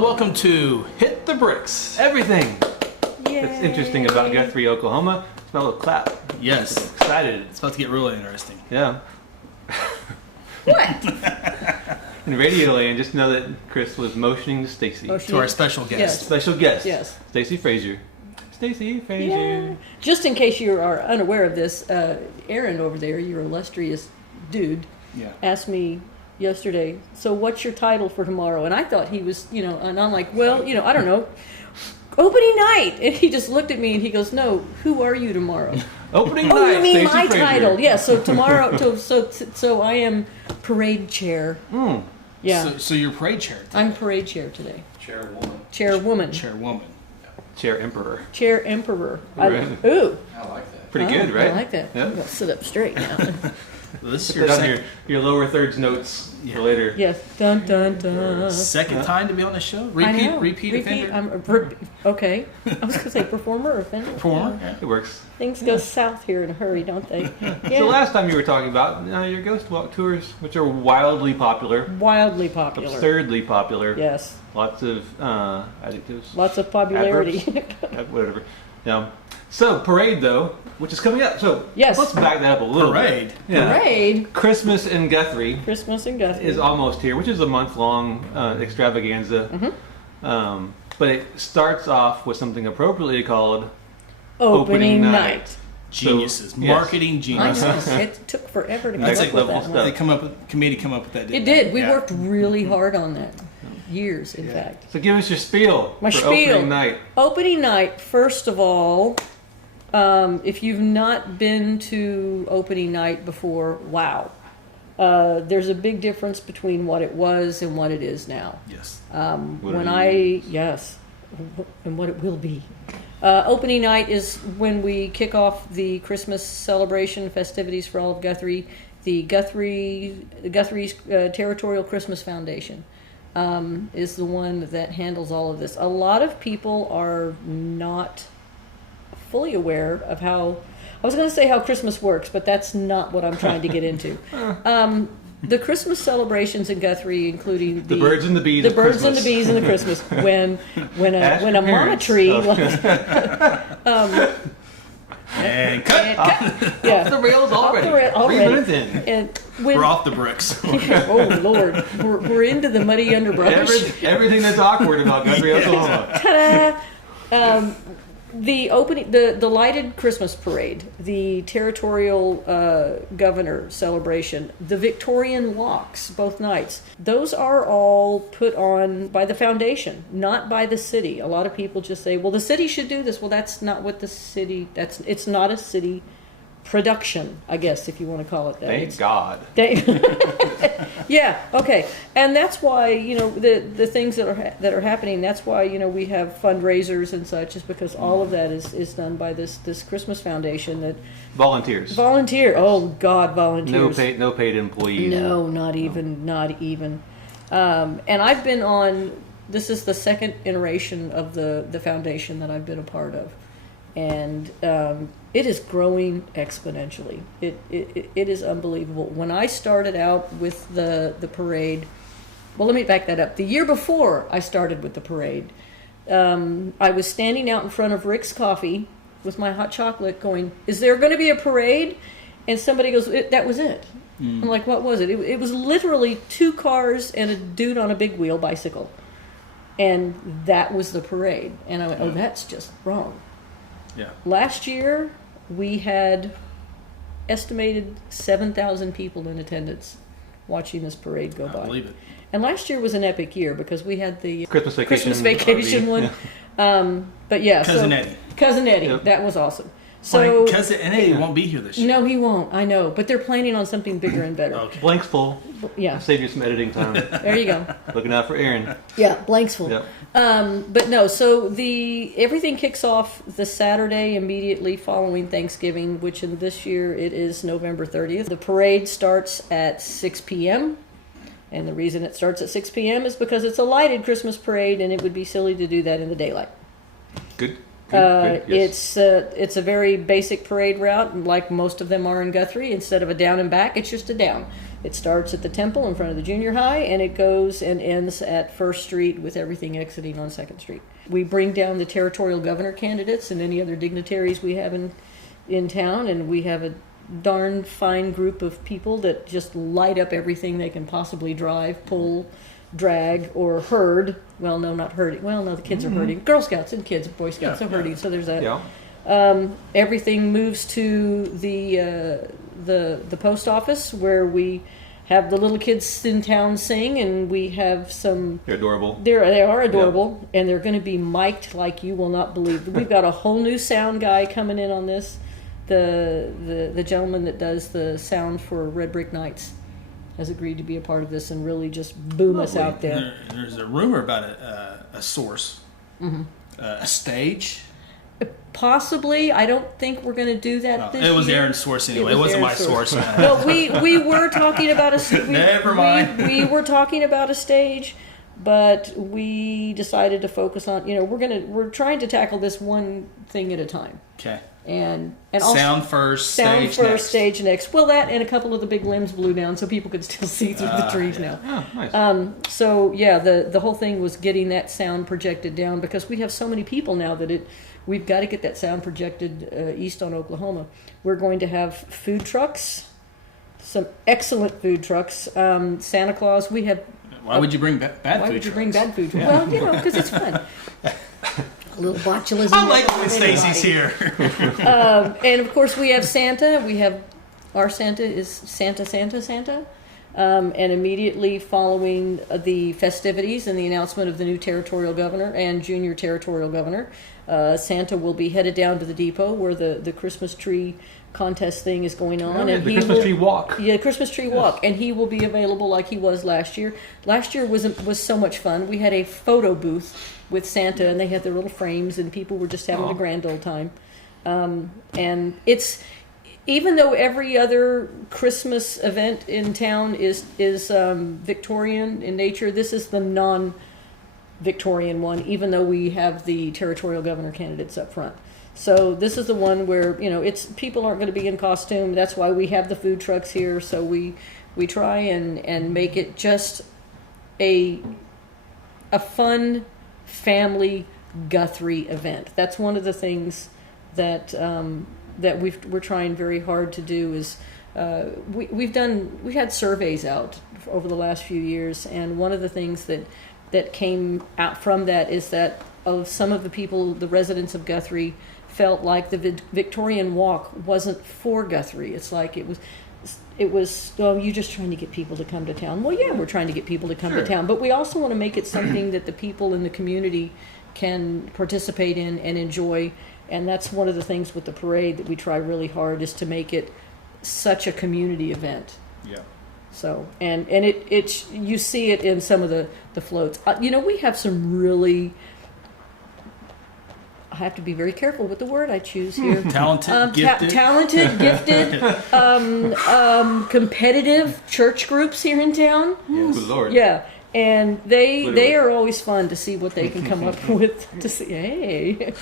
Hello, welcome to Hit the Bricks. Everything Yay. that's interesting about Guthrie, Oklahoma. Smell a clap. Yes, Excited. it's about to get really interesting. Yeah. What? In radio land, just know that Chris was motioning to Stacey. To our special guest. Yes. Special guest. Yes. Stacey Frazier. Stacey Frazier. Yeah. Just in case you are unaware of this, Aaron over there, your illustrious dude, Yeah. asked me yesterday, so what's your title for tomorrow? And I thought he was, and I'm like, well, I don't know, opening night. And he just looked at me and he goes, no, who are you tomorrow? Opening Oh, night. you mean Stacey my Frazier. title? Yeah, so tomorrow, so I am parade chair. Mm. Yeah, So you're parade chair. I'm parade chair today. Chairwoman. Chairwoman. Chairwoman. Chair Emperor. Chair emperor. Right. Ooh. I like that. Pretty Oh, good, right? I like that. Yeah. I'm going to sit up straight now. This is Put your, on your lower thirds notes for later. Yes. Dun, dun, dun. second time to be on the show. I know. Repeat offender. Okay. I was going to say performer or offender. Performer. Yeah. It works. Things go south here in a hurry, don't they? So last time you were talking about your ghost walk tours, which are wildly popular, Wildly popular. absurdly popular. Yes. Lots of adjectives. Lots of popularity. Whatever. Yeah. So parade though, which is coming up. So Yes. let's back that up a little Parade. bit. Yeah. Parade. Christmas in Guthrie Christmas in Guthrie. is almost here, which is a month-long extravaganza. Mm-hmm. But it starts off with something appropriately called Opening night. Geniuses. So, yes. Marketing I geniuses. know. It took forever to come Next up with level that stuff. one. Committee come up with that. It Didn't did. We Yeah. worked really hard on that. Years, in fact. So give us your spiel My for spiel. opening night. Opening night, first of all, if you've not been to opening night before, wow. There's a big difference between what it was and what it is now. Yes. Yes, and what it will be. Opening night is when we kick off the Christmas celebration festivities for all of Guthrie. The Guthrie's Territorial Christmas Foundation is the one that handles all of this. A lot of people are not fully aware of how, I was going to say how Christmas works, but that's not what I'm trying to get into. The Christmas celebrations in Guthrie, including The birds and the bees. the of birds and Christmas. the bees and the Christmas. When Ask a your mama parents. tree, And cut. yeah, The rails already. already. 3 minutes in. and when, We're off the bricks. oh Lord, we're into the muddy underbrush. Everything that's awkward about Guthrie, Oklahoma. Ta-da! The lighted Christmas parade, the Territorial Governor celebration, the Victorian Walks, both nights. Those are all put on by the foundation, not by the city. A lot of people just say, "Well, the city should do this." Well, that's not what the city. It's not a city production, I guess, if you want to call it that. Thank God. Yeah, okay, and that's why the things that are happening. That's why we have fundraisers and such, is because all of that is done by this Christmas foundation that Volunteers. volunteer. Oh God, volunteers. No paid employees. No, not even. And I've been on. This is the second iteration of the foundation that I've been a part of, and it is growing exponentially. It is unbelievable. When I started out with the parade, well, let me back that up. The year before I started with the parade, I was standing out in front of Rick's Coffee with my hot chocolate going, "Is there going to be a parade?" And somebody goes, "That was it." I'm like, "What was it?" It was literally 2 cars and a dude on a big wheel bicycle. And that was the parade. And I went, "Oh, that's just wrong." Yeah. Last year, we had estimated 7,000 people in attendance watching this parade go I by. believe it. And last year was an epic year because we had the Christmas vacation. Christmas vacation RV. one. But yeah, Cousin Eddie. Cousin Eddie, Yep. that was awesome. So Cousin Eddie won't be here this year. no, he won't. I know, but they're planning on something bigger and better. Okay. Blank's full. Yeah, Save you some editing time. there you go. Looking out for Aaron. Yeah, blank's full. Yep. But no, so everything kicks off the Saturday immediately following Thanksgiving, which in this year it is November 30th. The parade starts at 6 p.m. And the reason it starts at 6 p.m. is because it's a lighted Christmas parade, and it would be silly to do that in the daylight. Good Good, yes. It's a very basic parade route, and like most of them are in Guthrie. Instead of a down and back, it's just a down. It starts at the temple in front of the junior high, and it goes and ends at First Street with everything exiting on Second Street. We bring down the territorial governor candidates and any other dignitaries we have in town, and we have a darn fine group of people that just light up everything they can possibly drive, pull, drag, or herd. Well, no, not herding. Well, no, the kids are herding. Girl Scouts and kids, Boy Scouts are herding. So there's that. Yeah. Everything moves to the post office, where we have the little kids in town sing, and we have some. They're adorable. They are adorable, and they're going to be mic'd like you will not believe. We've got a whole new sound guy coming in on this. The gentleman that does the sound for Red Brick Nights has agreed to be a part of this and really just boom us out there. There's a rumor about a source, a stage. Possibly. I don't think we're going to do that this year. It was Aaron's source anyway. It wasn't my source. No, we were talking about a Never mind. We were talking about a stage, but we decided to focus on, we're trying to tackle this one thing at a time. Okay. And also, sound first, stage next. Well, that and a couple of the big limbs blew down, so people could still see through the trees now. Oh, nice. So yeah, the whole thing was getting that sound projected down, because we have so many people now that we've got to get that sound projected east on Oklahoma. We're going to have food trucks, some excellent food trucks. Santa Claus, we have. Why would you bring bad food trucks? Why would you bring bad food trucks? Well, because it's fun. A little botulism. I like when Stacey's here. And of course, we have Santa. We have our Santa is Santa. And immediately following the festivities and the announcement of the new territorial governor and junior territorial governor, Santa will be headed down to the depot where the Christmas tree contest thing is going on, and the Christmas tree walk. Yeah, Christmas tree walk, and he will be available like he was last year. Last year was so much fun. We had a photo booth with Santa, and they had their little frames, and people were just having a grand old time. And it's, even though every other Christmas event in town is Victorian in nature, this is the non-Victorian one, even though we have the territorial governor candidates up front. So this is the one where, it's people aren't going to be in costume. That's why we have the food trucks here. So we try and make it just a fun family Guthrie event. That's one of the things that we're trying very hard to do. Is we had surveys out over the last few years, and one of the things that came out from that is that of some of the people, the residents of Guthrie, felt like the Victorian Walk wasn't for Guthrie. It's like it was, oh, you're just trying to get people to come to town. Well, yeah, we're trying to get people to come to town, but we also want to make it something that the people in the community can participate in and enjoy. And that's one of the things with the parade that we try really hard, is to make it such a community event. Yeah. So, and it you see it in some of the floats. We have some really, I have to be very careful with the word I choose here. Talented, gifted. Talented, gifted, competitive church groups here in town. Yes. Good Lord. Yeah, and they are always fun to see what they can come up with. To see, hey,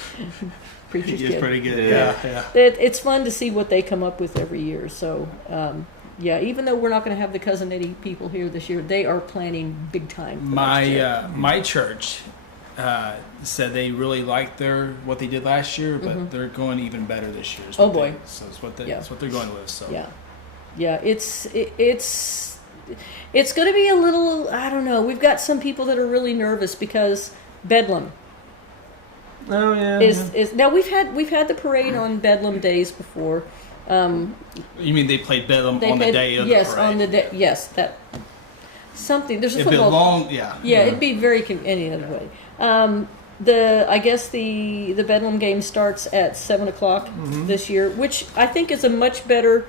preacher's He's kid. pretty good. Yeah. It's fun to see what they come up with every year. So, even though we're not going to have the Cousin Eddie people here this year, they are planning big time. For My church said they really liked what they did last year, but they're going even better this year. Oh boy! So that's what they're going with. So yeah. It's going to be a little. I don't know. We've got some people that are really nervous because Bedlam. Oh yeah. Is now we've had the parade on Bedlam days before. You mean they played Bedlam on the day of the parade? Yes, on the day. Yes, that something. There's a it'd football. Be long, yeah. Yeah, it'd be very any other way. I guess the Bedlam game starts at 7:00 this year, which I think is a much better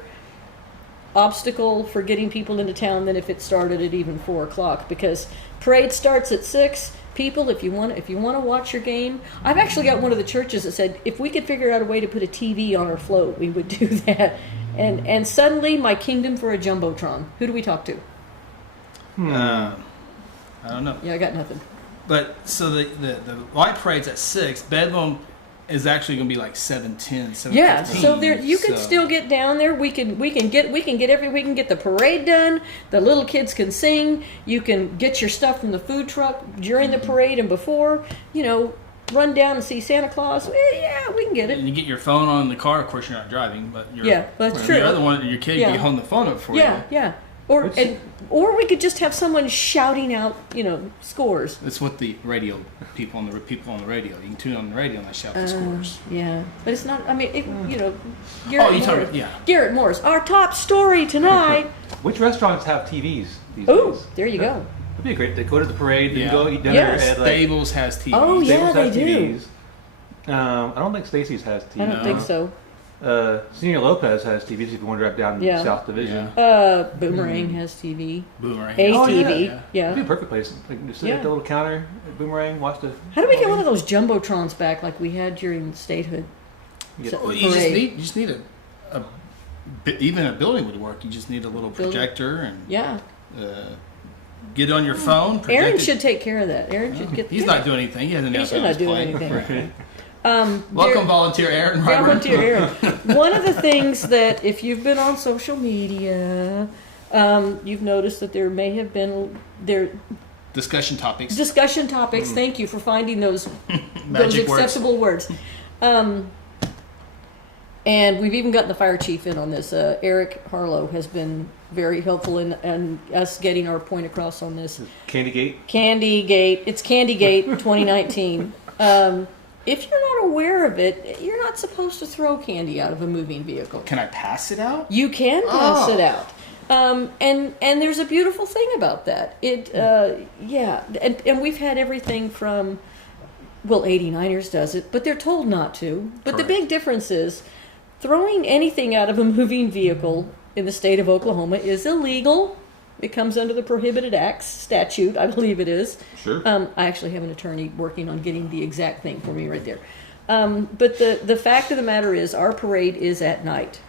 obstacle for getting people into town than if it started at even 4:00, because parade starts at 6. People, if you want to watch your game, I've actually got one of the churches that said if we could figure out a way to put a TV on our float, we would do that. And suddenly, my kingdom for a jumbotron. Who do we talk to? I don't know. Yeah, I got nothing. But so the light parade's at 6. Bedlam is actually going to be like 7:10, 7:15. Yeah, so there you can still get down there. We can get the parade done. The little kids can sing. You can get your stuff from the food truck during the parade and before. Run down and see Santa Claus. Yeah, we can get it. And you get your phone on in the car. Of course, you're not driving, but that's true. Your other one, your kid can hold the phone up for you. Yeah. Or we could just have someone shouting out, scores. That's what the radio people on the radio. You can tune on the radio and they shout the scores. Yeah, but it's not. I mean, Garrett Morris, our top story tonight. Which restaurants have TVs these Oh, days? there you go. It'd be great. They go to the parade. They go eat dinner at Stables has TVs. Oh yeah, Stables they has do. TVs. I don't think Stacey's has TVs. I don't think so. Senior Lopez has TVs if you want to drive down South Division. Boomerang has TV. Boomerang. ATV. It'd be a perfect place. Like, just sit at the little counter at Boomerang, watch the... How do we get one of those Jumbotrons back like we had during statehood? You just need even a building would work. You just need a little projector and get on your phone. Aaron should take care of that. Aaron should get. He's not doing anything. He hasn't. He's not doing anything. Welcome, volunteer Aaron. Volunteer Aaron. One of the things that, if you've been on social media, you've noticed that there may have been discussion topics. Thank you for finding those acceptable words. And we've even gotten the fire chief in on this. Eric Harlow has been very helpful in us getting our point across on this. Candygate. It's Candygate 2019. If you're not aware of it, you're not supposed to throw candy out of a moving vehicle. Can I pass it out? You can pass it out. And there's a beautiful thing about that. And we've had everything from, 89ers does it, but they're told not to. But the big difference is throwing anything out of a moving vehicle in the state of Oklahoma is illegal. It comes under the Prohibited Acts statute, I believe it is. Sure. I actually have an attorney working on getting the exact thing for me right there. But the fact of the matter is our parade is at night.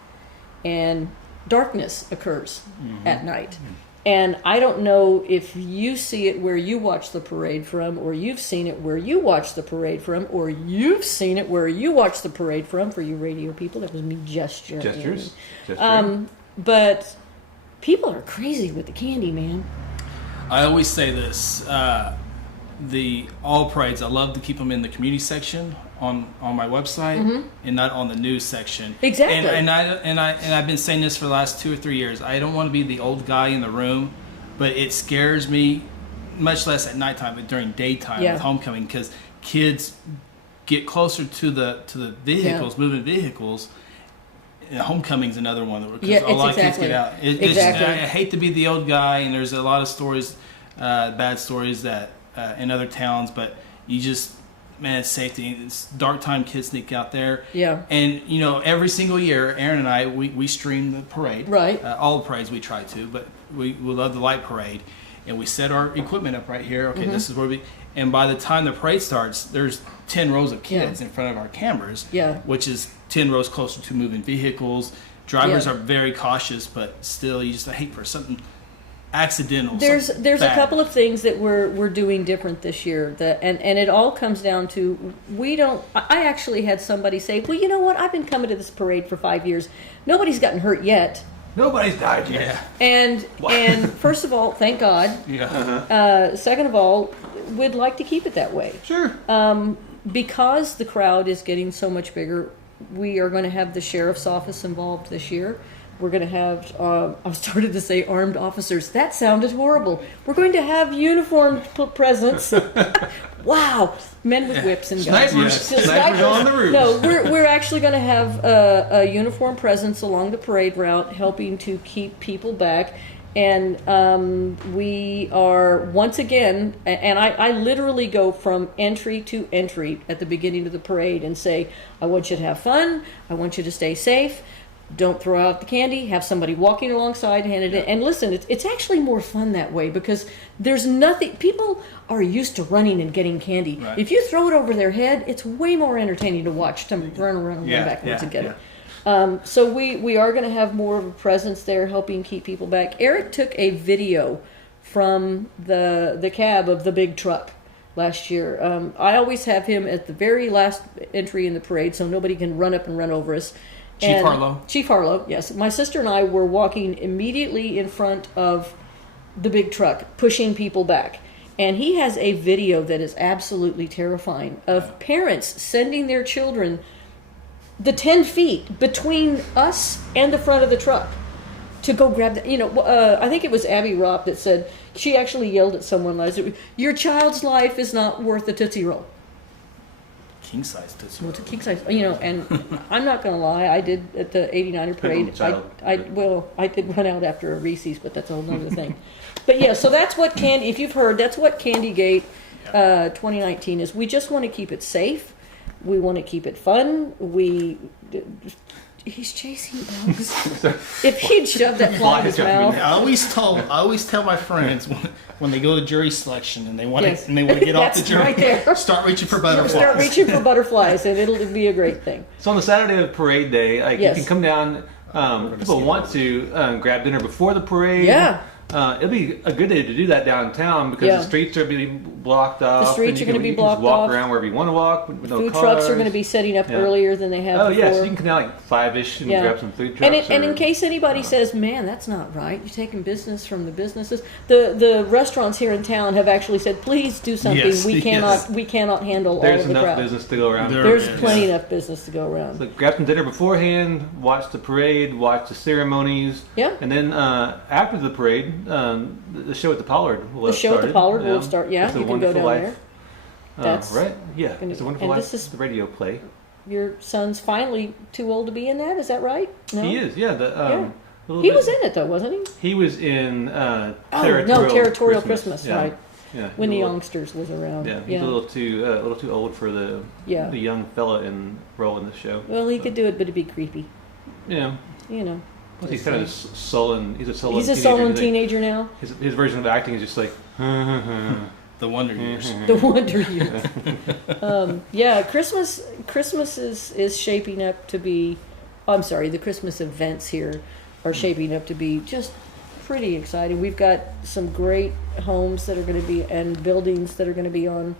And darkness occurs at night. And I don't know if you see it where you watch the parade from, or you've seen it where you watch the parade from, or you've seen it where you watch the parade from. For you radio people, that was me Gestures. But people are crazy with the candy, man. I always say this: all parades, I love to keep them in the community section on my website and not on the news section. Exactly. And I've been saying this for the last 2 or 3 years. I don't want to be the old guy in the room, but it scares me, much less at nighttime, but during daytime with homecoming, because kids get closer to the vehicles, moving vehicles. Homecoming's another one because a lot of kids get out. I hate to be the old guy, and there's a lot of stories, bad stories that in other towns, but you just, man, it's safety. It's dark time, kids sneak out there. Yeah. And every single year, Aaron and I we stream the parade. Right. All the parades we try to, but we love the light parade, and we set our equipment up right here. Okay, this is where we. And by the time the parade starts, there's 10 rows of kids in front of our cameras. Yeah. Which is 10 rows closer to moving vehicles. Drivers are very cautious, but still, I hate for something accidental. There's a couple of things that we're doing different this year, and it all comes down to I actually had somebody say, well, you know what, I've been coming to this parade for 5 years. Nobody's gotten hurt yet. Nobody's died yet. And first of all, thank God. Yeah. Second of all, we'd like to keep it that way. Sure. Because the crowd is getting so much bigger, we are going to have the sheriff's office involved this year. We're going to have, I started to say armed officers. That sounded horrible. We're going to have uniformed presence. Wow. Men with whips and guns. Snipers on the roof. No, we're actually going to have a uniformed presence along the parade route, helping to keep people back. And we are, once again, and I literally go from entry to entry at the beginning of the parade and say, I want you to have fun. I want you to stay safe. Don't throw out the candy. Have somebody walking alongside, hand it in. And listen, it's actually more fun that way because there's nothing. People are used to running and getting candy. Right. If you throw it over their head, it's way more entertaining to watch them run around and run backwards and get it. So we are going to have more of a presence there, helping keep people back. Eric took a video from the cab of the big truck. last year. I always have him at the very last entry in the parade, so nobody can run up and run over us. Chief Harlow. Chief Harlow, yes. My sister and I were walking immediately in front of the big truck, pushing people back. And he has a video that is absolutely terrifying of parents sending their children the 10 feet between us and the front of the truck to go grab the, I think it was Abby Ropp that said, she actually yelled at someone last week, your child's life is not worth a Tootsie Roll. King size Tootsie Well, Roll. it's a king size, and I'm not going to lie, I did at the 89er parade, I did run out after a Reese's, but that's a whole other thing. But yeah, so that's what Candy, if you've heard, that's what Candygate 2019 is. We just want to keep it safe. We want to keep it fun. He's chasing bugs. If he'd shoved that fly in his mouth. I always tell my friends when they go to jury selection and they want to get off the jury, right there. Start reaching for butterflies. Start reaching for butterflies, and it'll be a great thing. So on the Saturday of parade day, Yes. you can come down. People want to grab dinner before the parade. Yeah. It'll be a good day to do that downtown because the streets are being blocked off. The streets are going to be blocked off. You can walk around wherever you want to walk with no Food cars. trucks are going to be setting up earlier than they have before. Yeah, so you can come down like 5-ish and grab some food trucks. And in case anybody says, man, that's not right, you're taking business from the businesses. The restaurants here in town have actually said, please do something. Yes, we cannot handle all There's of the crowd. enough business to go around. There's plenty enough business to go around. So grab some dinner beforehand, watch the parade, watch the ceremonies. Yeah. And then after the parade, the show at the Pollard will have started. The show at the Pollard will start, It's you a can go down Wonderful there. Life. That's right? Yeah, It's a Wonderful and Life, this is- the radio play. Your son's finally too old to be in that, is that right? No? He is, yeah. He was in it though, wasn't he? He was in Territorial Christmas, yeah. right. Yeah, When the he's a little- youngsters was around. Yeah, he's a little too old for the young fella in role in the show. Well, he could do it, but it'd be creepy. Yeah. Plus He's kind of sullen. He's a sullen sullen teenager. teenager now. His version of acting is just like. The Wonder Years. The Wonder Years. Christmas is shaping up to be. I'm sorry, the Christmas events here are shaping up to be just pretty exciting. We've got some great homes that are going to be and buildings that are going to be on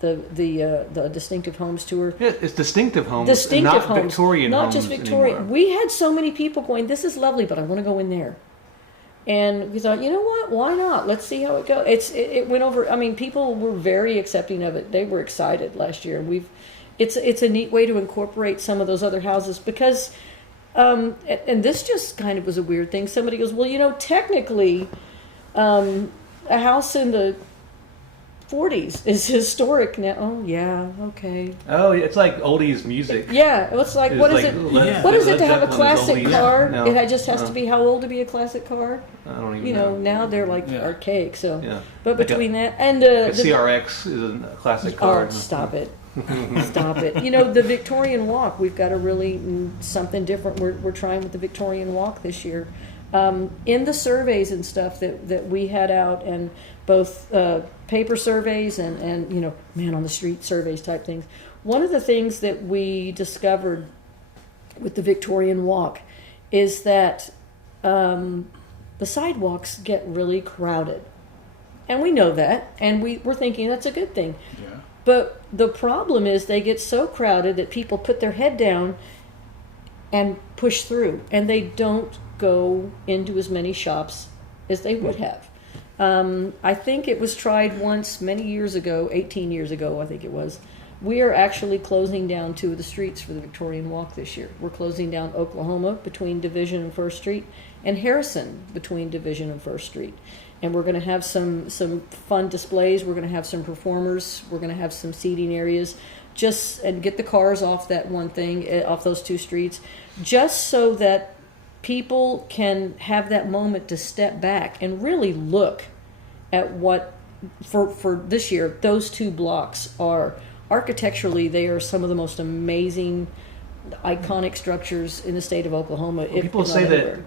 the Distinctive Homes tour. Yeah, it's distinctive homes, Distinctive not homes, Victorian not homes just Victorian. anymore. We had so many people going, this is lovely, but I want to go in there. And we thought, you know what? Why not? Let's see how it goes. It went over. I mean, people were very accepting of it. They were excited last year. It's a neat way to incorporate some of those other houses because, and this just kind of was a weird thing. Somebody goes, well, technically, a house in the 40s is historic now. Oh yeah, okay. Oh, yeah, it's like oldies music. Yeah, it's like what is it? What is it to have a classic car? No, It just has to be how old to be a classic car? I don't even know. Now they're like archaic. So, but Like between that and a CRX is a classic car. Oh, stop it. Stop it. The Victorian Walk, we've got a really something different. We're trying with the Victorian Walk this year. In the surveys and stuff that we had out, and both paper surveys and man on the street surveys type things, one of the things that we discovered with the Victorian Walk is that the sidewalks get really crowded. And we know that, and we're thinking that's a good thing. Yeah. But the problem is they get so crowded that people put their head down and push through, and they don't go into as many shops as they would have. I think it was tried once many years ago, 18 years ago, I think it was. We are actually closing down 2 of the streets for the Victorian Walk this year. We're closing down Oklahoma between Division and 1st Street, and Harrison between Division and 1st Street. And we're going to have some fun displays. We're going to have some performers. We're going to have some seating areas, and get the cars off that one thing, off those 2 streets, just so that people can have that moment to step back and really look at what, for this year, those 2 blocks are. Architecturally, they are some of the most amazing, iconic structures in the state of Oklahoma. When people say that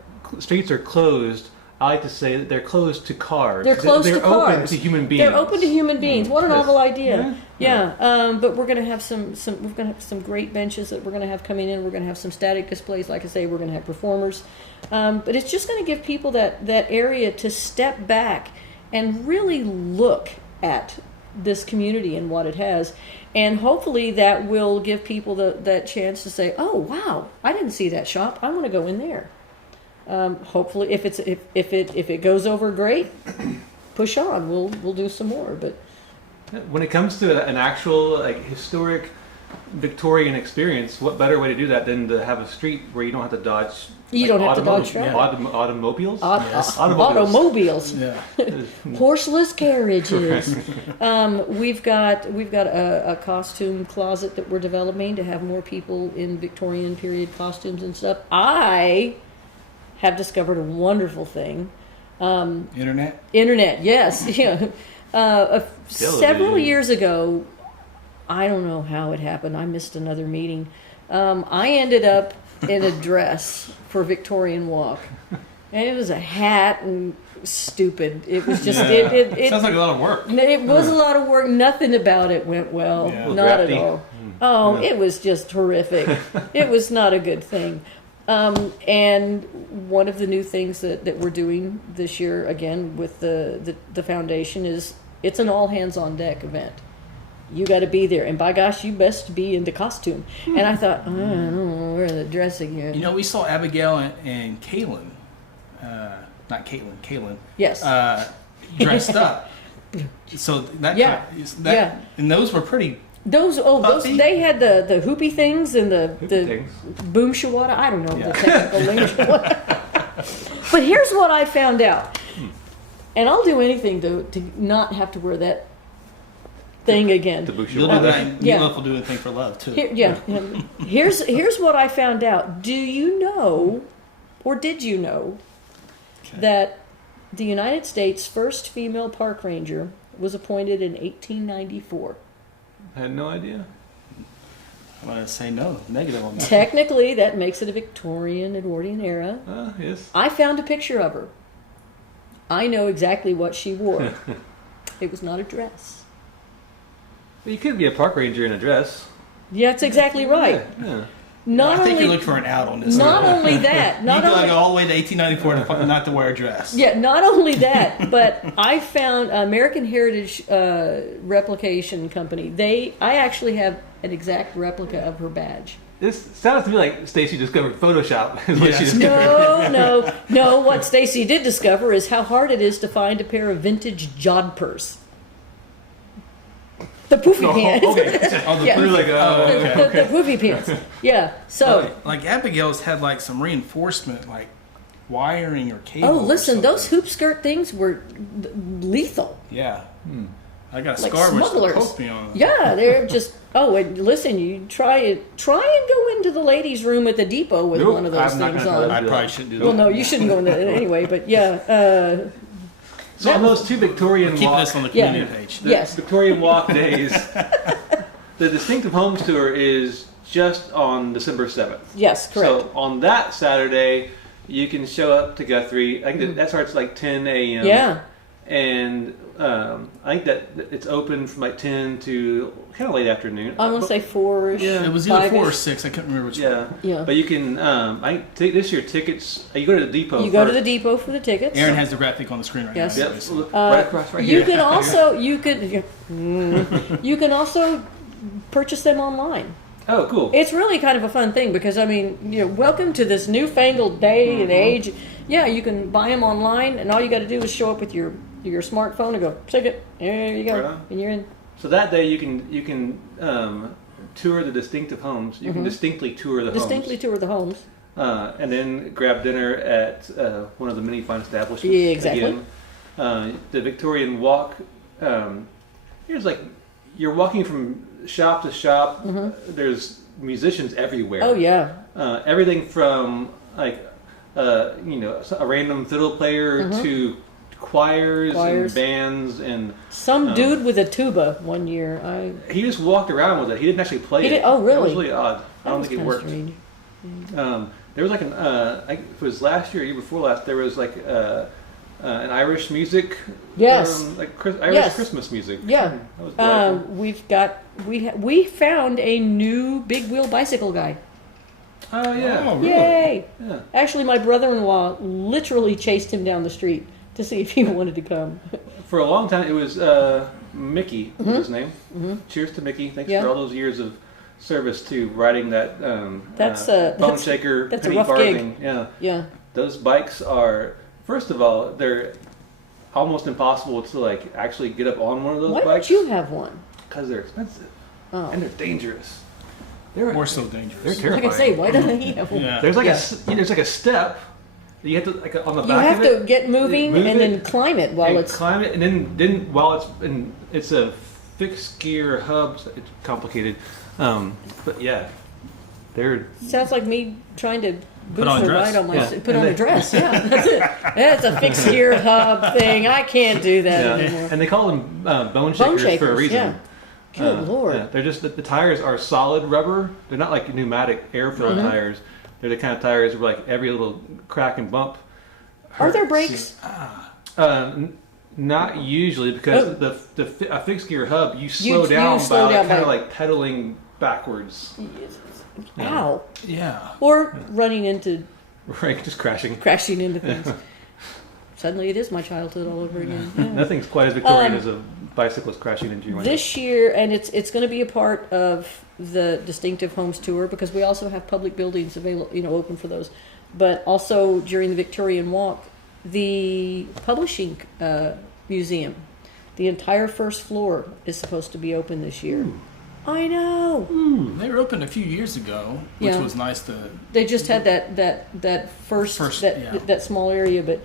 streets are closed, I like to say that they're closed to cars. They're closed to cars. They're open to human beings. They're open to human beings. What a novel idea! Yeah. But we're going to have we're going to have some great benches that we're going to have coming in. We're going to have some static displays. Like I say, we're going to have performers. But it's just going to give people that area to step back and really look at this community and what it has. And hopefully that will give people that chance to say, oh, wow, I didn't see that shop. I want to go in there. Hopefully, if it goes over great, push on. We'll do some more. But when it comes to an actual like historic Victorian experience, what better way to do that than to have a street where you don't have to dodge? You don't have to dodge traffic. Automobiles? Yes. Automobiles. Yeah. Horseless carriages. We've got a costume closet that we're developing to have more people in Victorian period costumes and stuff. I have discovered a wonderful thing. Internet, yes. Yeah. Several years ago, I don't know how it happened. I missed another meeting. I ended up in a dress for Victorian Walk, and it was a hat and stupid. It was just it sounds like a lot of work. It was a lot of work. Nothing about it went well. Yeah. Not at all. Oh, it was just horrific. It was not a good thing. And one of the new things that we're doing this year, again with the foundation, is it's an all hands on deck event. You got to be there, and by gosh, you best be in the costume. And I thought, I don't know, wear the dress again. You know, we saw Abigail and Kaylin, not Caitlin, Kaylin. Yes. Dressed up. So that and those were pretty. Those they had the hoopy things and the things. boom shawada. I don't know the technical language. But here's what I found out, and I'll do anything to not have to wear that thing again. You'll do that. You will do anything for love too. Here's what I found out. Do you know, or did you know, that the United States' first female park ranger was appointed in 1894? I had no idea. I'm going to say no, negative on that. Technically, that makes it a Victorian, Edwardian era. Yes. I found a picture of her. I know exactly what she wore. It was not a dress. Well, you could be a park ranger in a dress. Yeah, that's exactly right. Yeah. I think you look for an out on this. Not only that, you go all the way to 1894 not to wear a dress. Yeah, not only that, but I found American Heritage Replication Company. I actually have an exact replica of her badge. This sounds to me like Stacey discovered Photoshop. Is what she discovered. No. What Stacey did discover is how hard it is to find a pair of vintage jodhpurs. The poofy pants. Okay. The poofy pants. Yeah. So, like Abigail's had like some reinforcement, like wiring or cable. Oh, listen, those hoop skirt things were lethal. Yeah. I got a Like scar which smugglers. poked me on. Yeah, they're just. Oh, and listen, you try and go into the ladies' room at the depot with one of those things on. I probably shouldn't do that. Well, no, you shouldn't go in there anyway. But yeah. So on those two Victorian Keep Walk, this on the community page. Yes. Victorian Walk days, the Distinctive Homes Tour is just on December 7th. Yes, correct. So on that Saturday, you can show up to Guthrie. I think that starts like 10 a.m. Yeah. And I think that it's open from like 10 to kind of late afternoon. I'm going to say 4-ish. Yeah, it was either 4 or 5-ish. 6. I couldn't remember which Yeah. one. Yeah. But you can, I think this year tickets, you go to the depot You go to first. the depot for the tickets. Aaron has the graphic on the screen right Yes. now. Yep, so- right across right You here. can also you can also purchase them online. Oh, cool. It's really kind of a fun thing because welcome to this newfangled day and age. Yeah, you can buy them online, and all you got to do is show up with your smartphone and go ticket. There you go, Right on. and you're in. So that day you can tour the distinctive homes. You can distinctly tour the Distinctly tour the homes. and then grab dinner at one of the many fine establishments. Yeah, exactly. Again, the Victorian Walk. Here's like you're walking from shop to shop. There's musicians everywhere. Oh yeah. Everything from like a random fiddle player to choirs and bands and some dude with a tuba one year. he just walked around with it. He didn't actually play He it. did? Oh, really? That was really odd. I don't That think it was worked. kinda strange. There was like it was last year, or year before last. There was like an Irish music. Yes. Irish Christmas music. Yeah. That was delightful. We found a new big wheel bicycle guy. Oh yeah. Oh, really? Yay! Yeah. Actually, my brother-in-law literally chased him down the street to see if he wanted to come. For a long time, it was Mickey was his name. Cheers to Mickey. Thanks for all those years of service to riding that bone shaker that's penny a rough farthing. gig. Yeah. Those bikes are, first of all, they're almost impossible to like actually get up on one of those Why bikes. don't you have one? Because they're expensive and they're dangerous. They're More so dangerous. They're terrifying. Like I say, why doesn't he have one? Yeah. There's like a step that you have to like on the You back have of it. to get moving move and it, then climb it while and it's. climb it, and then while it's in, it's a fixed gear hub. So it's complicated, but yeah, they're Sounds like me trying to Put on a boost a dress. ride on my Yeah. put on a dress. Yeah, that's it. That's a fixed gear hub thing. I can't do that anymore. and they call them bone shakers for a reason. Yeah. Good lord. Yeah, they're just the tires are solid rubber. They're not like pneumatic air-filled tires. They're the kind of tires where like every little crack and bump. Are there brakes? Not usually, because a fixed gear hub you slow you down slow by down kind of by- like pedaling backwards, Ow. Yeah. Or running into, right? Just crashing. crashing into things. Suddenly it is my childhood all over again. Yeah. Nothing's quite as Victorian as a bicyclist crashing into your window. This year, and it's going to be a part of the Distinctive Homes Tour because we also have public buildings available, open for those. But also during the Victorian Walk, the publishing museum, the entire first floor is supposed to be open this year. I know. They were open a few years ago, which Yeah. was nice to. They just had that first yeah. that small area, but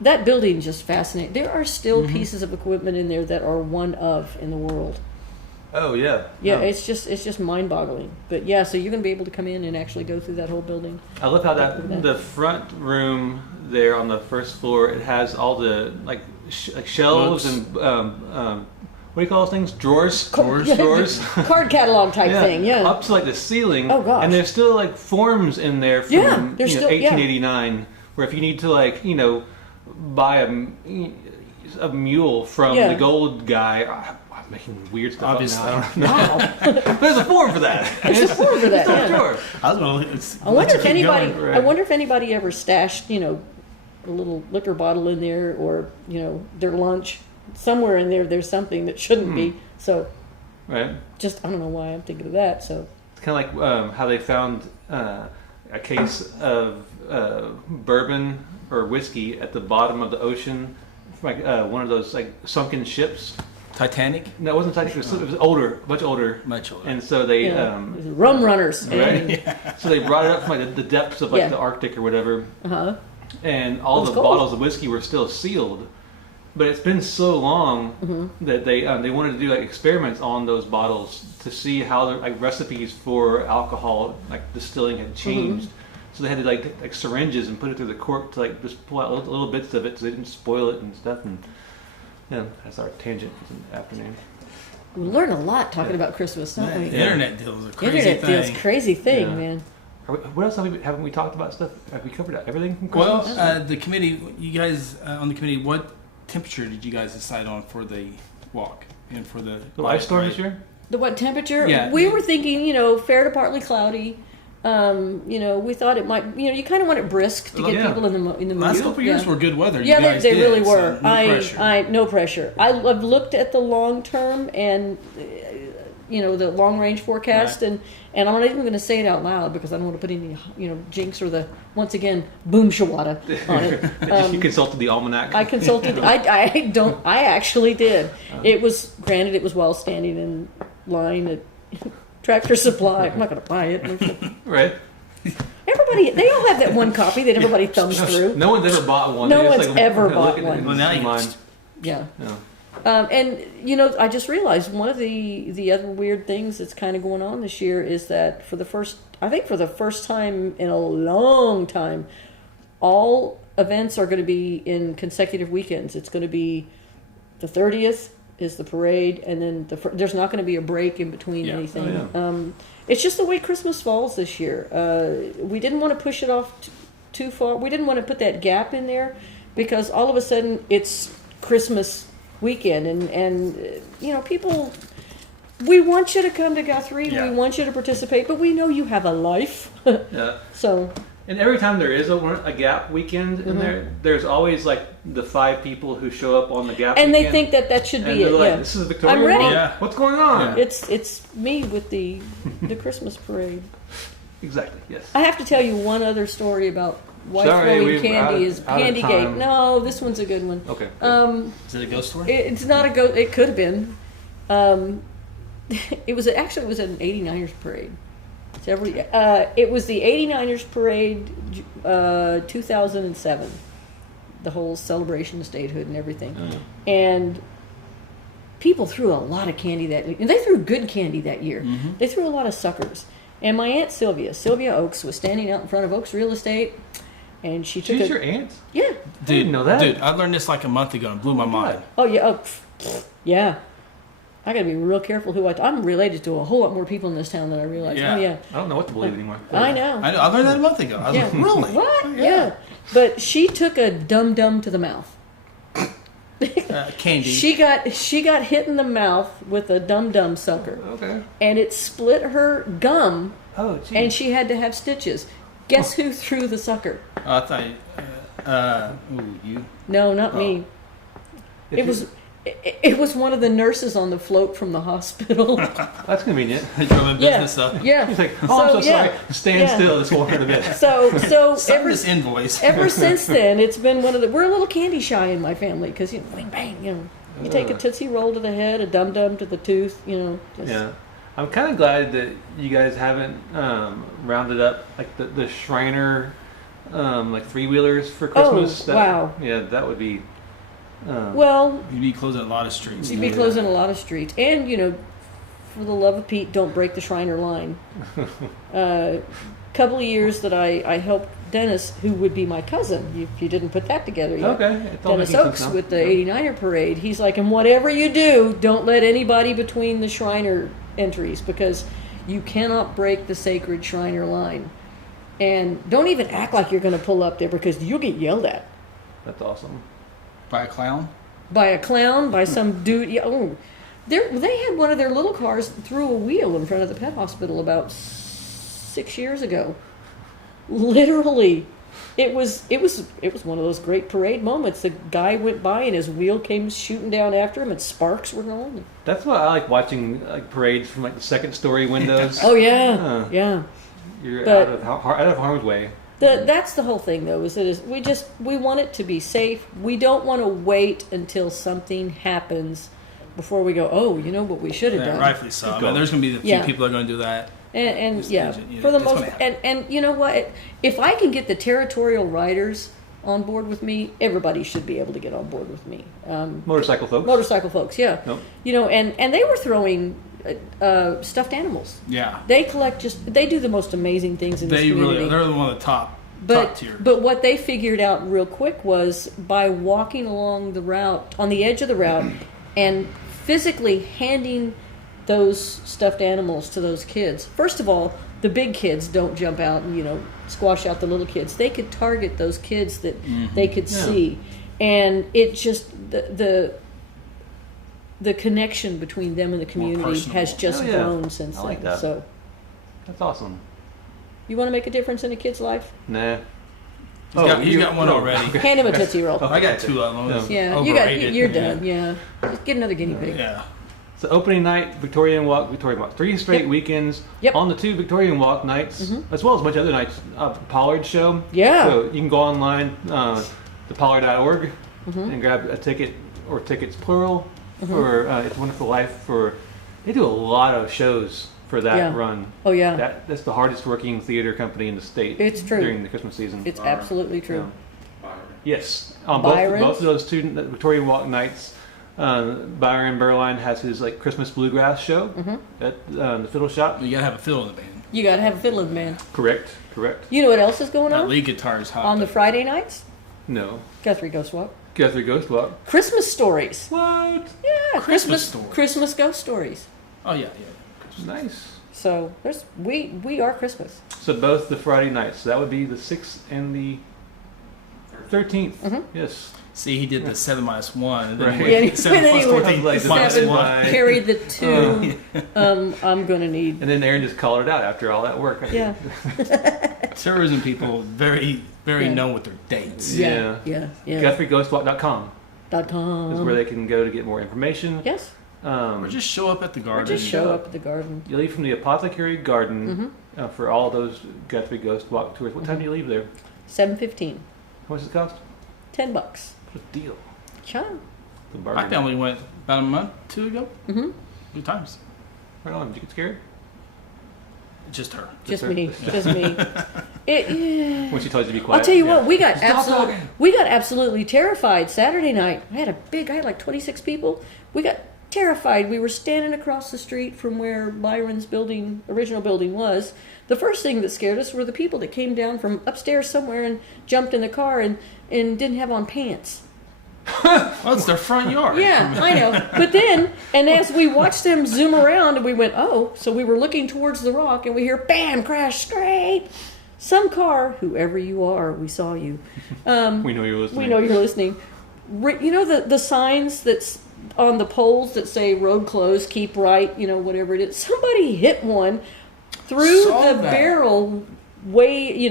that building is just fascinating. There are still pieces of equipment in there that are one of in the world. Oh yeah. Yeah, No. it's just mind-boggling. But yeah, so you're going to be able to come in and actually go through that whole building. I love how the front room there on the first floor, it has all the like shelves Books. and what do you call those things? Drawers. Yeah, Drawers. card catalog type thing. Yeah. Up to like the ceiling. Oh, gosh. And there's still like forms in there from Yeah, there's still- 1889, where if you need to like buy a mule from Yeah. the gold guy. I'm making weird stuff Obviously. up now. I don't know. Wow. There's a form for that. There's a form for that. It's not a Yeah. drawer. I don't know. It's, I wonder let's if keep anybody. going. Right. I wonder if anybody ever stashed, a little liquor bottle in there, or their lunch somewhere in there. There's something that shouldn't be. So, Right. just I don't know why I'm thinking of that. So, It's kind of like how they found a case of bourbon or whiskey at the bottom of the ocean, from like one of those like sunken ships. Titanic. No, it wasn't Titanic. It was older, much older. Much older. And so they, rum runners. right? So they brought it up from like the depths of like Yeah. the Arctic or whatever, Uh-huh. and all It's the cold. bottles of whiskey were still sealed. But it's been so long that they wanted to do like experiments on those bottles to see how the like recipes for alcohol like distilling had changed. So they had to take like syringes and put it through the cork to like just pull out little bits of it so they didn't spoil it and stuff. And yeah, that's our tangent for the afternoon. We learn a lot talking about Christmas, don't Man, we? the internet deal is a crazy Internet thing. deal's crazy thing, Yeah. man. What else haven't we talked about stuff? Have we covered everything from Well, Christmas? the committee, you guys on the committee, what temperature did you guys decide on for the walk and for the The ice storm ride? this year? The what temperature? Yeah. We were thinking, fair to partly cloudy. We thought it might, you kind of want it brisk to Well, get yeah. people in the mood. Last couple of years were good weather. Yeah, you guys they did, really so were. no pressure. No pressure. I've looked at the long term and the long range forecast, Right. and I'm not even going to say it out loud because I don't want to put any jinx or the once again boom shawada on it. You consulted the almanac. I consulted. I actually did. It was granted. It was while standing in line at Tractor Supply. I'm not going to buy it. Right. Everybody, they all have that one copy that everybody thumbs through. No one's ever bought one. No They just, one's ever look bought at it one. and Well, now you mine. just- Yeah. No. And I just realized one of the other weird things that's kind of going on this year is that for the first time in a long time, all events are going to be in consecutive weekends. It's going to be the 30th is the parade, and then there's not going to be a break in between Yeah. anything. Oh, It's just the way Christmas falls this year. We didn't want to push it off too far. We didn't want to put that gap in there because all of a sudden it's Christmas weekend, and people. We want you to come to Guthrie. Yeah. We want you to participate, but we know you have a life. Yeah. So And every time there is a Gap weekend in there's always like the 5 people who show up on the Gap and weekend. they think that should be and it. they're like, Yeah, this is Victorian I'm ready. Walk? Yeah. What's going on? Yeah. it's me with the Christmas parade. Exactly. Yes. I have to tell you one other story about wife Sorry, throwing we're candy is out of Candygate. time. No, this one's a good one. Okay. Is it a ghost story? It's not a ghost. It could have been. It was an 89ers parade. It was the 89ers parade, 2007. The whole celebration of statehood and everything, and people threw a lot of candy and they threw good candy that year. They threw a lot of suckers. And my aunt Sylvia Oaks, was standing out in front of Oaks Real Estate, and she took She's your aunt? Yeah. I didn't know that. Dude, I learned this like a month ago and it blew my mind. Oh yeah. Yeah. I got to be real careful who I'm related to a whole lot more people in this town than I realize. Yeah. Oh, yeah. I don't know what to believe anymore. I know. I learned that a month ago. I was Yeah. like, really? What? Yeah. But she took a dum-dum to the mouth. Candy. She got hit in the mouth with a dum-dum sucker. Okay. And it split her gum, Oh, geez. and she had to have stitches. Guess who threw the sucker? I thought, you. No, not me. It was one of the nurses on the float from the hospital. That's convenient. They drove in business up. Yeah. He's like, oh, I'm so yeah. sorry. Stand still. This won't hurt a bit. So Sign this invoice. ever since then, it's been one of the. We're a little candy shy in my family because bang bang, you take a Tootsie Roll to the head, a Dum Dum to the tooth, Just, Yeah. I'm kind of glad that you guys haven't rounded up like the Shriner like 3-wheelers for Christmas. Wow. Yeah, that would be. Well, You'd be closing a lot of streets. you'd be closing a lot of streets, and for the love of Pete, don't break the Shriner line. Couple of years that I helped Dennis, who would be my cousin, if you didn't put that together yet. Okay. It's all Dennis making Oaks sense now. with the 89er parade. He's like, and whatever you do, don't let anybody between the Shriner entries because you cannot break the sacred Shriner line. And don't even act like you're going to pull up there because you'll get yelled at. That's awesome. By a clown? By a clown, by some dude. Yeah, they had one of their little cars through a wheel in front of the pet hospital about 6 years ago. Literally, it was one of those great parade moments. The guy went by and his wheel came shooting down after him, and sparks were going. That's why I like watching like parades from like the second story windows. Oh yeah, yeah. You're out of harm's way. That's the whole thing, though. We want it to be safe. We don't want to wait until something happens before we go. Oh, you know what we should have done. Rightfully so. I mean, there's going to be a few people that are going to do that. And Just yeah, imagine, for the it's most, gonna happen. and you know what? If I can get the Territorial riders on board with me, everybody should be able to get on board with me. Motorcycle folks. Motorcycle folks, yeah. Nope. And they were throwing stuffed animals. Yeah. They they do the most amazing things in this They community. really, they're one of the top tier. But what they figured out real quick was by walking along the route, on the edge of the route, and physically handing those stuffed animals to those kids. First of all, the big kids don't jump out and squash out the little kids. They could target those kids that they could see, and it just the connection between them and the community has just grown since I like then. that. So, That's awesome. you want to make a difference in a kid's life? Nah. He's got one already. Hand him a Tootsie Roll. I got 2 of them. It's Yeah, overrated. you're done. Yeah, just get another guinea pig. Yeah. So opening night, Victorian Walk. 3 straight Yep. weekends. Yep. On the 2 Victorian Walk nights, as well as a bunch of other nights. Pollard show. Yeah. So you can go online to pollard.org and grab a ticket or tickets plural for It's a Wonderful Life. They do a lot of shows for that run. Oh yeah, That's the hardest working theater company in the state. It's true. During the Christmas season. it's absolutely true. Yes, on Byron's? both of those Victorian Walk nights, Byron Berline has his like Christmas bluegrass show at the Fiddle Shop. You got to have a fiddle in the band. You got to have a fiddling man. Correct. You know what else is going That on lead guitar is hot. on the Friday nights? No, Guthrie Ghost Walk. Guthrie Ghost Walk. Christmas stories. What? Yeah, Christmas stories. Christmas ghost stories. Oh, yeah. Nice. So we are Christmas. So both the Friday nights. So that would be the 6th and the 13th. Yes. See, he did the 7 minus 1. And then Right. he Yeah, went 7 then plus he went 14 like minus seven, 1. carried the 2. I'm gonna need. And then Aaron just called it out after all that work. Yeah. Tourism people very known with their dates. Yeah. GuthrieGhostWalk.com .com is where they can go to get more information. Yes. Or just show up at the garden. Or just show up at the garden. You leave from the Apothecary Garden for all those Guthrie Ghost Walk tours. What time do you leave there? 7:15. How much does it cost? $10. What a deal. Sure. The bargain. My family went about a month, 2 ago. Mm-hmm. Good times. Right on. Did you get scared? Just her. Just her. me. Just me. When she told you to be quiet. I'll tell you what, we got Stop absolutely terrified Saturday night. I had like 26 people. We got terrified. We were standing across the street from where Byron's original building was. The first thing that scared us were the people that came down from upstairs somewhere and jumped in the car and didn't have on pants. Well, it's their front yard. Yeah, I know. But then, and as we watched them zoom around, and we went, oh, so we were looking towards the rock, and we hear, bam, crash, scrape. Some car, whoever you are, we saw you. We know you're listening. We know you're listening. You know the signs that's on the poles that say road closed, keep right, whatever it is. Somebody hit one through the barrel way,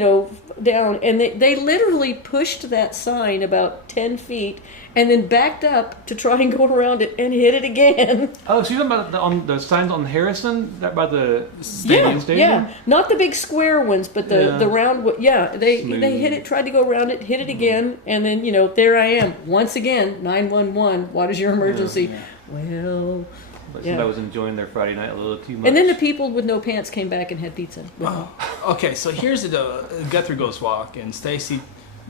down, and they literally pushed that sign about 10 feet and then backed up to try and go around it and hit it again. Oh, so you're talking about on the signs on Harrison, that by the stadium? Yeah, not the big square ones, but the round. They hit it, tried to go around it, hit it again, and then there I am once again. 911. What is your emergency? Well. But somebody was enjoying their Friday night a little too much. And then the people with no pants came back and had pizza. Okay, so here's the Guthrie Ghost Walk, and Stacey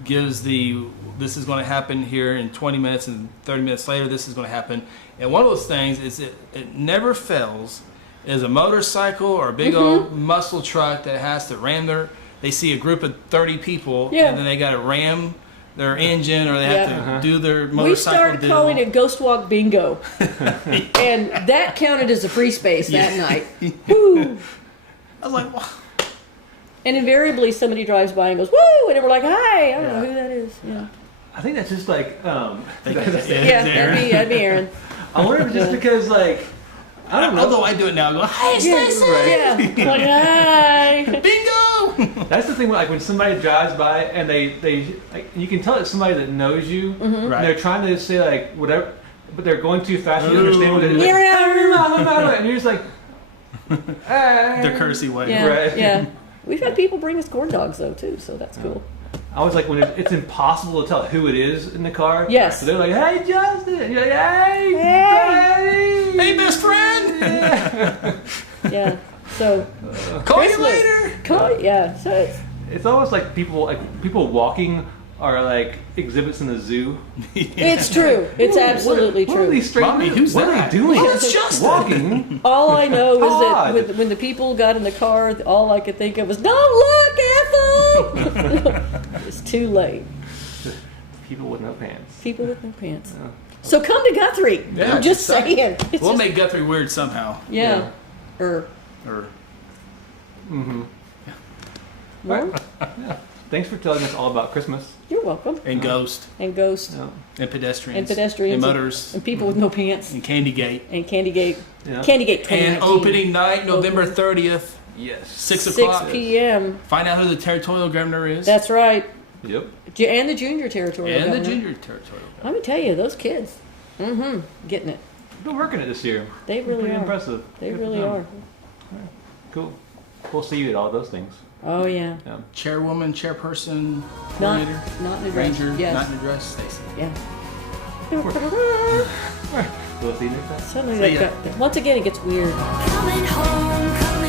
gives this is going to happen here in 20 minutes, and 30 minutes later this is going to happen. And one of those things is it never fails is a motorcycle or a big old muscle truck that has to ram they see a group of 30 people, and then they got to ram their engine, or they have to do their motorcycle. We started calling it Ghost Walk Bingo, and that counted as a free space that night. Woo! I was like, wow. And invariably somebody drives by and goes, woo! And we're like, hi! I don't know who that is. Yeah. I think that's just like... that'd that'd be Aaron. I wonder if just because, like... I don't know. Although I do it now, I go, hey, Stacey! Yeah. Like, hi! Bingo! That's the thing, like when somebody drives by and they like, you can tell it's somebody that knows you. And they're trying to say like whatever, but they're going too fast. You understand what it is. And you're just like, hey. Their courtesy way. Yeah, right. yeah. We've had people bring us corn dogs though too, so that's cool. I was like, when it's impossible to tell who it is in the car. Yes. So they're like, hey, Justin. And you're like, hey, best friend. Yeah. So call you later. So it's almost like people walking are like exhibits in the zoo. it's true. It's absolutely what true. are these strangers? Mommy, who's what that? are they doing? Oh, it's Justin. Walking. All I know is Odd. that when the people got in the car, all I could think of was, "Don't look, Ethel!" It's too late. People with no pants. People with no pants. Yeah. So come to Guthrie. Yeah, I'm just saying. It's We'll just- make Guthrie weird somehow. Yeah. Or. Well, Thanks for telling us all about Christmas. you're welcome. And Ghost. And Ghost. Yeah. And pedestrians. And pedestrians. And motors. And people with no pants. And Candygate. And Candygate. Yeah. Candygate 2019. And opening night, November 30th, Yes. 6 o'clock. 6 p.m. Find out who the Territorial governor is. That's right. Yep. And the junior territorial and governor. the junior Territorial governor. Let me tell you, those kids. Getting it. Been working it this year. They really Pretty are. impressive. They Good really for them. are. Cool. We'll see you at all those things. Oh, yeah. Yeah. Chairwoman, chairperson, Not coordinator, in a dress. ranger, Yes. not in a dress, Stacey. Yeah. We'll see you next time. Suddenly See that ya. once again, it gets weird. Coming home, coming